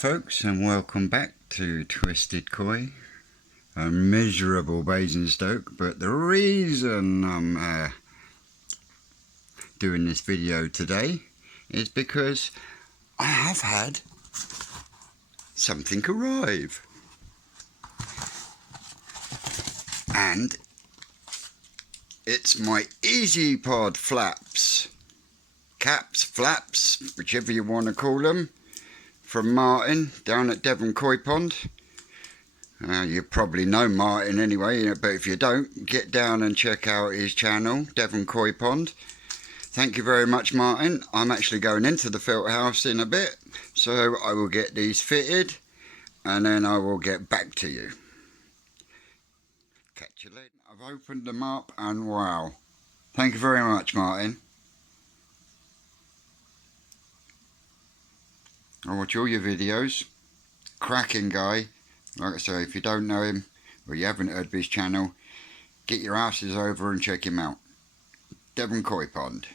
folks, and welcome back to Twisted Koi. A miserable Basingstoke, but the reason I'm doing this video today is because I have had something arrive, and it's my Easypod flaps, caps, flaps, whichever you want to call them, from Martin down at Devon Koi Pond. You probably know Martin anyway, but if you don't, get down and check out his channel, Devon Koi Pond. Thank you very much, Martin. I'm actually going into the filter house in a bit, so I will get these fitted and then I will get back to you. Catch you later. I've opened them up and wow, thank you very much, Martin. I watch all your videos. Cracking guy. Like I say, if you don't know him or you haven't heard of his channel, get your asses over and check him out. Devon Koi Pond.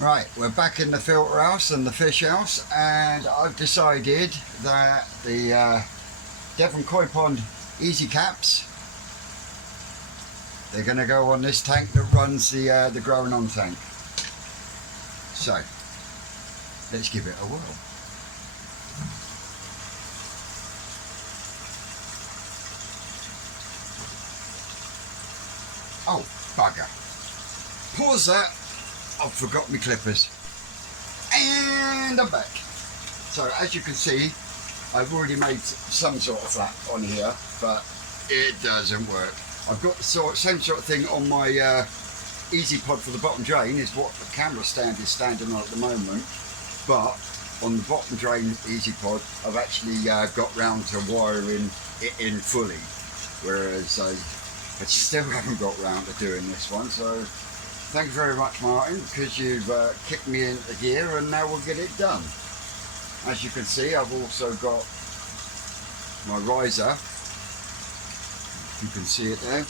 Right, we're back in the filter house and the fish house, and I've decided that the Devon Koi Pond Easy Caps, they're going to go on this tank that runs the growing on tank. So let's give it a whirl. Oh, bugger. Pause that. I've forgot my clippers. And I'm back. So as you can see, I've already made some sort of flap on here, but it doesn't work. I've got the same sort of thing on my Easypod for the bottom drain, is what the camera stand is standing on at the moment. But on the bottom drain Easypod, I've actually got round to wiring it in fully, whereas I still haven't got round to doing this one. So thank you very much, Martin, because you've kicked me into gear, and now we'll get it done. As you can see, I've also got my riser. You can see it there.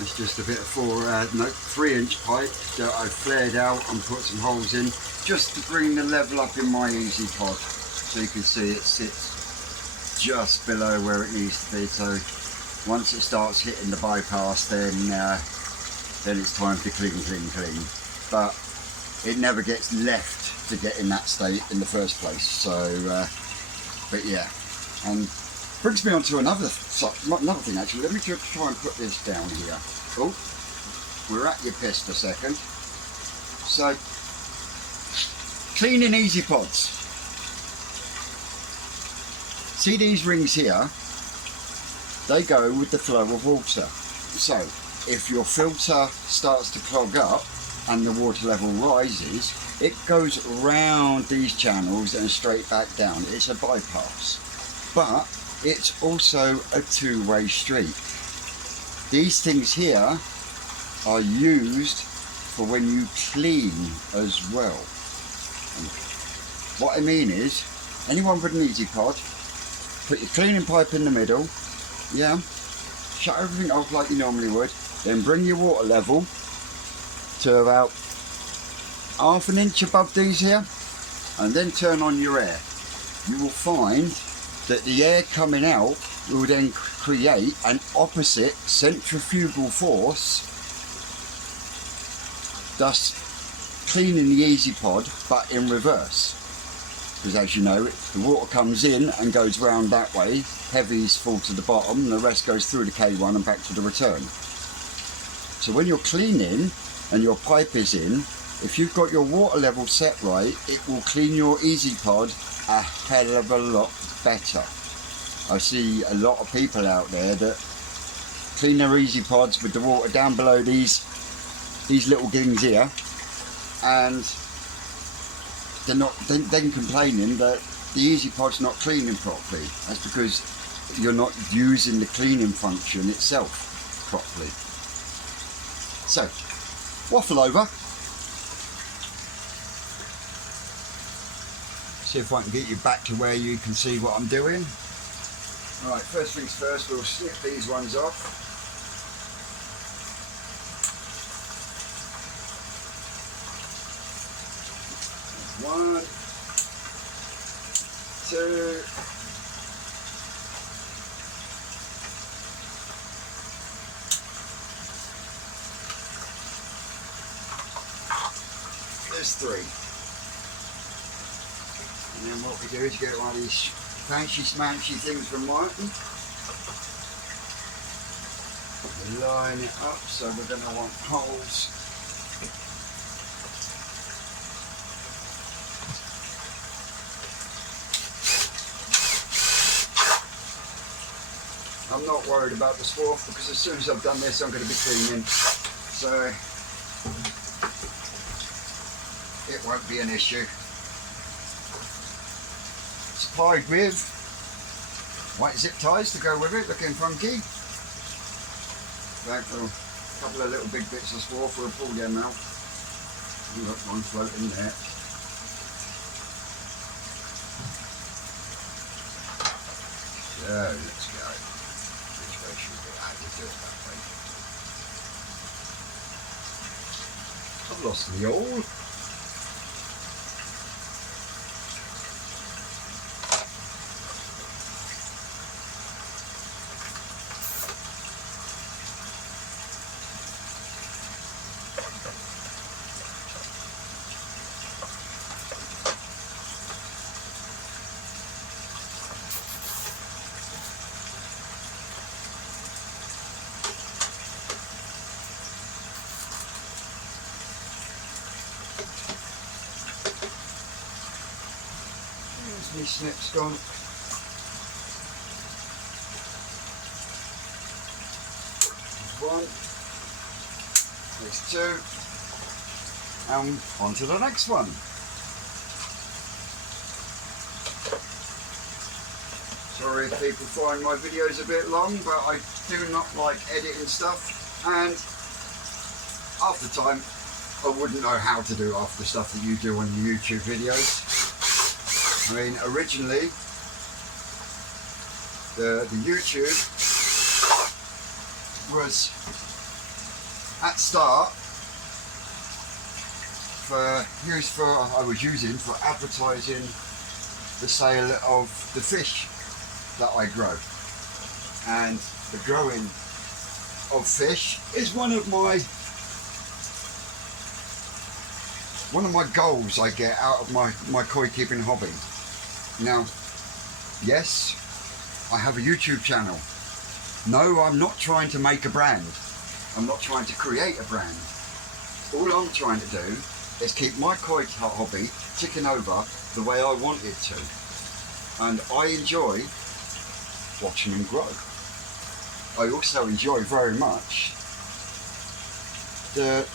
It's just a bit of 3-inch pipe that I've flared out and put some holes in, just to bring the level up in my Easypod. So you can see it sits just below where it needs to be. So once it starts hitting the bypass, then it's time to clean. But it never gets left to get in that state in the first place. So, but yeah, and brings me on to another thing actually. Let me just try and put this down here. Oh, we're at your piss a second. So, cleaning Easypods. See these rings here? They go with the flow of water. So, if your filter starts to clog up and the water level rises, it goes round these channels and straight back down. It's a bypass. But it's also a two-way street. These things here are used for when you clean as well. And what I mean is, anyone with an Easypod, put your cleaning pipe in the middle, yeah, shut everything off like you normally would, then bring your water level to about ½ an inch above these here, and then turn on your air. You will find that the air coming out will then create an opposite centrifugal force, thus cleaning the Easypod, but in reverse. Because as you know, the water comes in and goes round that way, heavies fall to the bottom, and the rest goes through the K1 and back to the return. So when you're cleaning and your pipe is in, if you've got your water level set right, it will clean your Easypod a hell of a lot better. I see a lot of people out there that clean their Easypods with the water down below these little things here, and they're not then complaining that the Easypod's not cleaning properly. That's because you're not using the cleaning function itself properly. So, waffle over. See if I can get you back to where you can see what I'm doing. Alright, first things first, we'll snip these ones off. 1, 2, 3. And then what we do is get one of these fancy smanchy things from Martin. We line it up, so we're going to want holes. I'm not worried about the swarf because as soon as I've done this I'm going to be cleaning, so it won't be an issue. Supplied with white zip ties to go with it, looking funky. Back for a couple of little big bits of swarf, we'll pull them out. Look, one floating there. So let's go. Which way should we go? We'll do it that way. I've lost the awl. There's my snips gone. There's 1, there's 2, and on to the next one. Sorry if people find my videos a bit long, but I do not like editing stuff, and half the time I wouldn't know how to do half the stuff that you do on your YouTube videos. I mean, originally the YouTube was at start I was using for advertising the sale of the fish that I grow, and the growing of fish is one of my goals I get out of my koi keeping hobby. Now, yes, I have a YouTube channel. No, I'm not trying to make a brand. I'm not trying to create a brand. All I'm trying to do is keep my koi hobby ticking over the way I want it to. And I enjoy watching them grow. I also enjoy very much the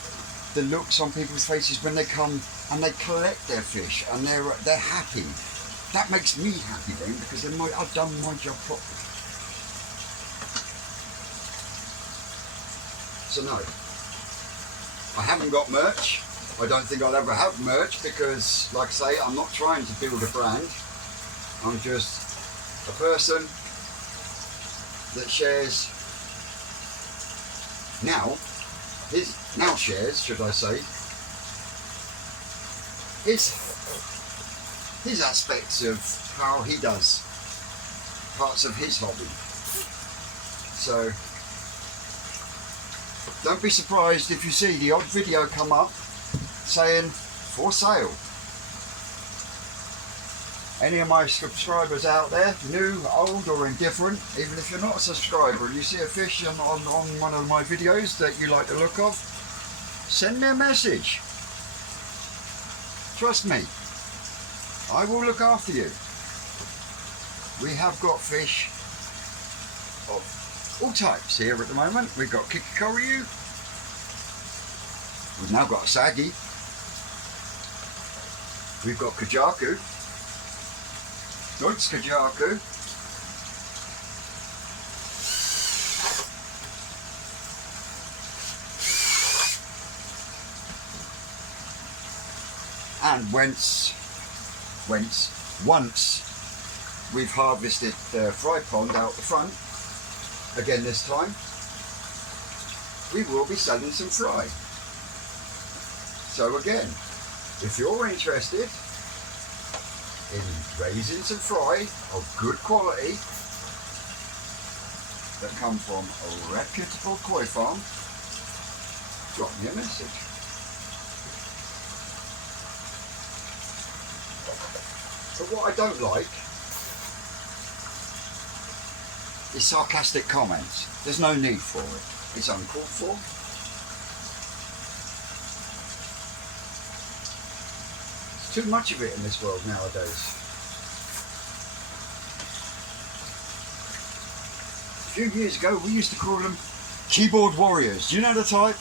looks on people's faces when they come and they collect their fish and they're happy. That makes me happy then, because then I've done my job properly. So no, I haven't got merch. I don't think I'll ever have merch because, like I say, I'm not trying to build a brand. I'm just a person that shares shares, should I say, his aspects of how he does parts of his hobby. So don't be surprised if you see the odd video come up saying for sale. Any of my subscribers out there, new, old or indifferent, even if you're not a subscriber and you see a fish on one of my videos that you like the look of, send me a message. Trust me, I will look after you. We have got fish of all types here at the moment. We've got Kikikoru, we've now got a Saggy, we've got Kajaku, Deutz Kajaku, and once we've harvested the fry pond out the front, again this time, we will be selling some fry. So again, if you're interested in raisins and fry of good quality that come from a reputable koi farm, drop me a message. But what I don't like is sarcastic comments. There's no need for it. It's uncalled for. There's too much of it in this world nowadays. A few years ago we used to call them keyboard warriors. Do you know the type?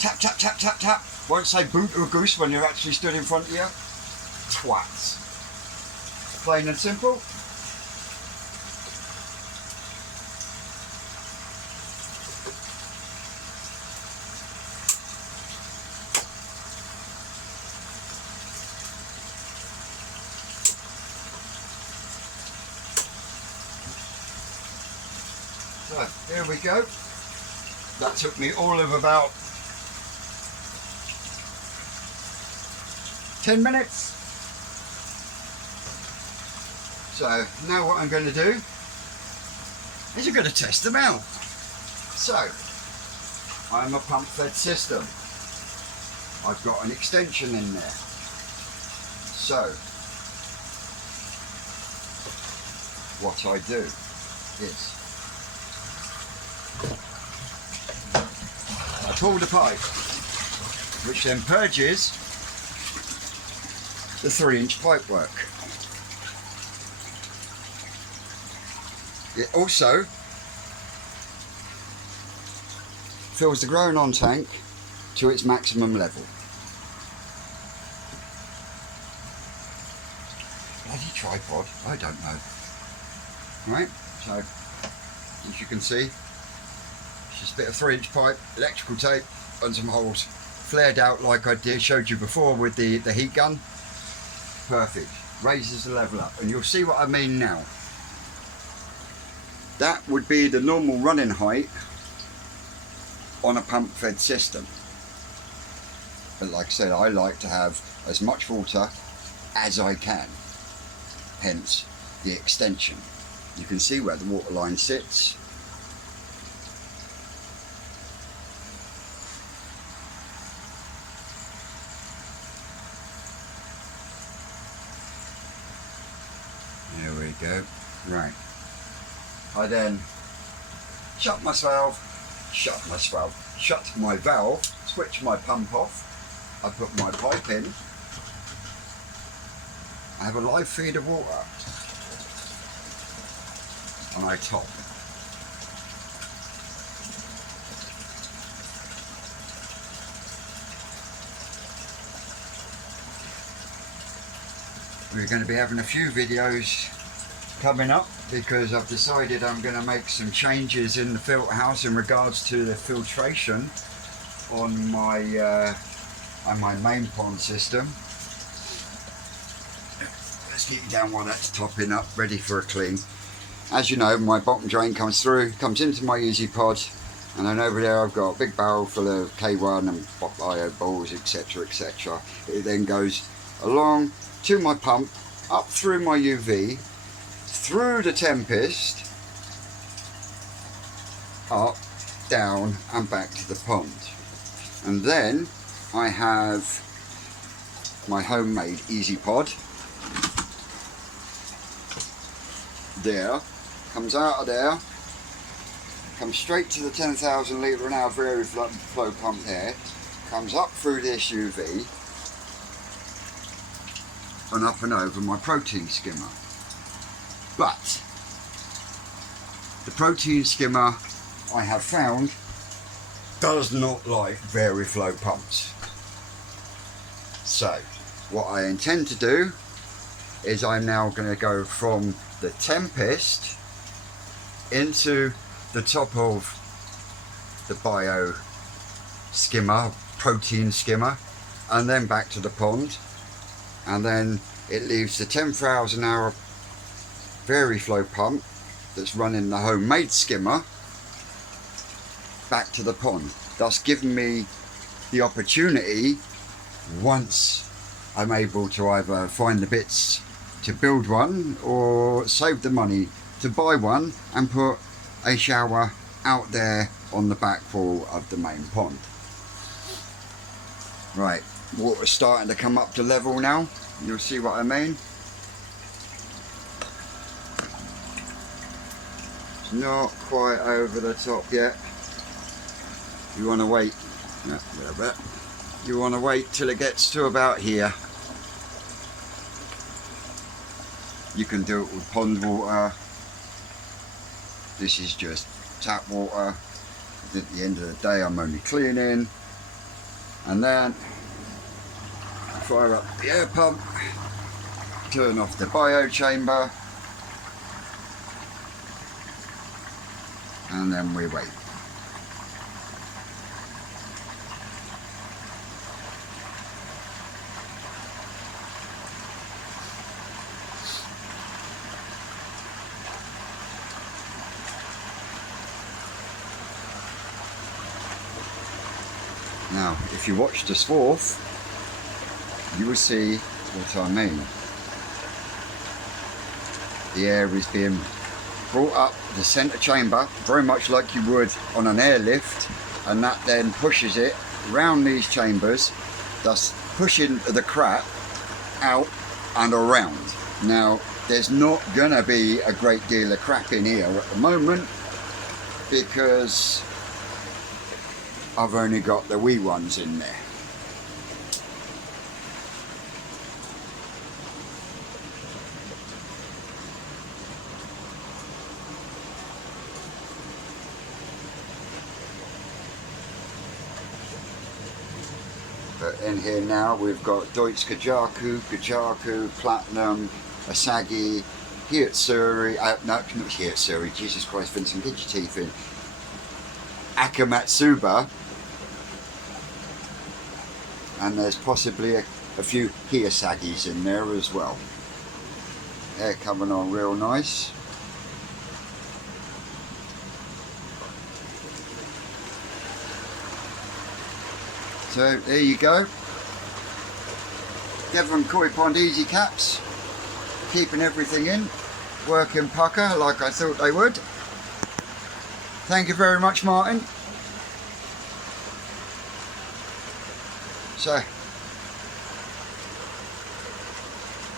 Tap, tap, tap, tap, tap. Won't say boot or goose when you're actually stood in front of you. Twats. Plain and simple. So, there we go. That took me all of about 10 minutes. So now what I'm going to do is I'm going to test them out. So I'm a pump fed system. I've got an extension in there. So what I do is I pull the pipe, which then purges the 3-inch pipe work. It also fills the growing on tank to its maximum level. Bloody tripod, I don't know. Right, so as you can see, it's just a bit of 3-inch pipe, electrical tape and some holes flared out like I showed you before with the heat gun. Perfect, raises the level up, and you'll see what I mean now. That would be the normal running height on a pump fed system. But like I said, I like to have as much water as I can, hence the extension. You can see where the water line sits. There we go. Right. I then shut my valve, switch my pump off, I put my pipe in, I have a live feed of water, and I top. We're going to be having a few videos coming up because I've decided I'm going to make some changes in the filter house in regards to the filtration on my main pond system. Let's get you down while that's topping up, ready for a clean. As you know, my bottom drain comes into my Easypod, and then over there I've got a big barrel full of K1 and bio balls, etc, etc. It then goes along to my pump, up through my UV, through the Tempest, up, down and back to the pond. And then I have my homemade Easypod. There, comes out of there, comes straight to the 10,000 litre an hour very flow pump there, comes up through this UV and up and over my protein skimmer. But the protein skimmer I have found does not like very flow pumps. So what I intend to do is I'm now going to go from the Tempest into the top of the bio skimmer, protein skimmer, and then back to the pond, and then it leaves the 10,000 hour very flow pump that's running the homemade skimmer back to the pond, thus giving me the opportunity, once I'm able to either find the bits to build one or save the money to buy one and put a shower out there on the back wall of the main pond. Right, water's starting to come up to level now, you'll see what I mean. It's not quite over the top yet. You want to wait, you want to wait till it gets to about here. You can do it with pond water. This is just tap water. At the end of the day I'm only cleaning. And then fire up the air pump, turn off the bio chamber, and then we wait. Now, if you watch the swarf, you will see what I mean. The air is being brought up the centre chamber, very much like you would on an airlift, and that then pushes it round these chambers, thus pushing the crap out and around. Now, there's not going to be a great deal of crap in here at the moment because I've only got the wee ones in there. But in here now we've got Deutsch Gajaku, Platinum, Asagi, Hiyutsuri, no, not Hiyutsuri, Jesus Christ, Vincent, get your teeth in. Akamatsuba, and there's possibly a few Hiyasagis in there as well. They're coming on real nice. So there you go. Devon Koi Pond Easy Caps, keeping everything in, working pucker like I thought they would. Thank you very much, Martin. So,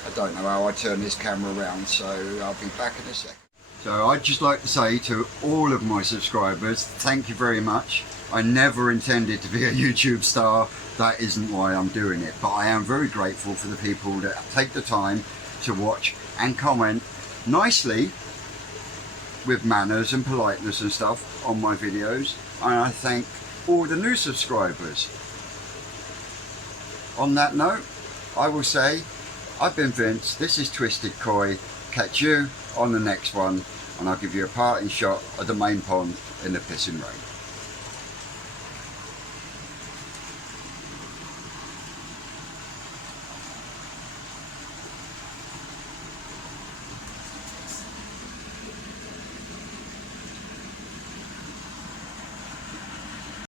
I don't know how I turn this camera around, so I'll be back in a second. So I'd just like to say to all of my subscribers, thank you very much. I never intended to be a YouTube star. That isn't why I'm doing it. But I am very grateful for the people that take the time to watch and comment nicely with manners and politeness and stuff on my videos, and I thank all the new subscribers. On that note, I will say I've been Vince, this is Twisted Koi, catch you on the next one, and I'll give you a parting shot of the main pond in the pissing rain.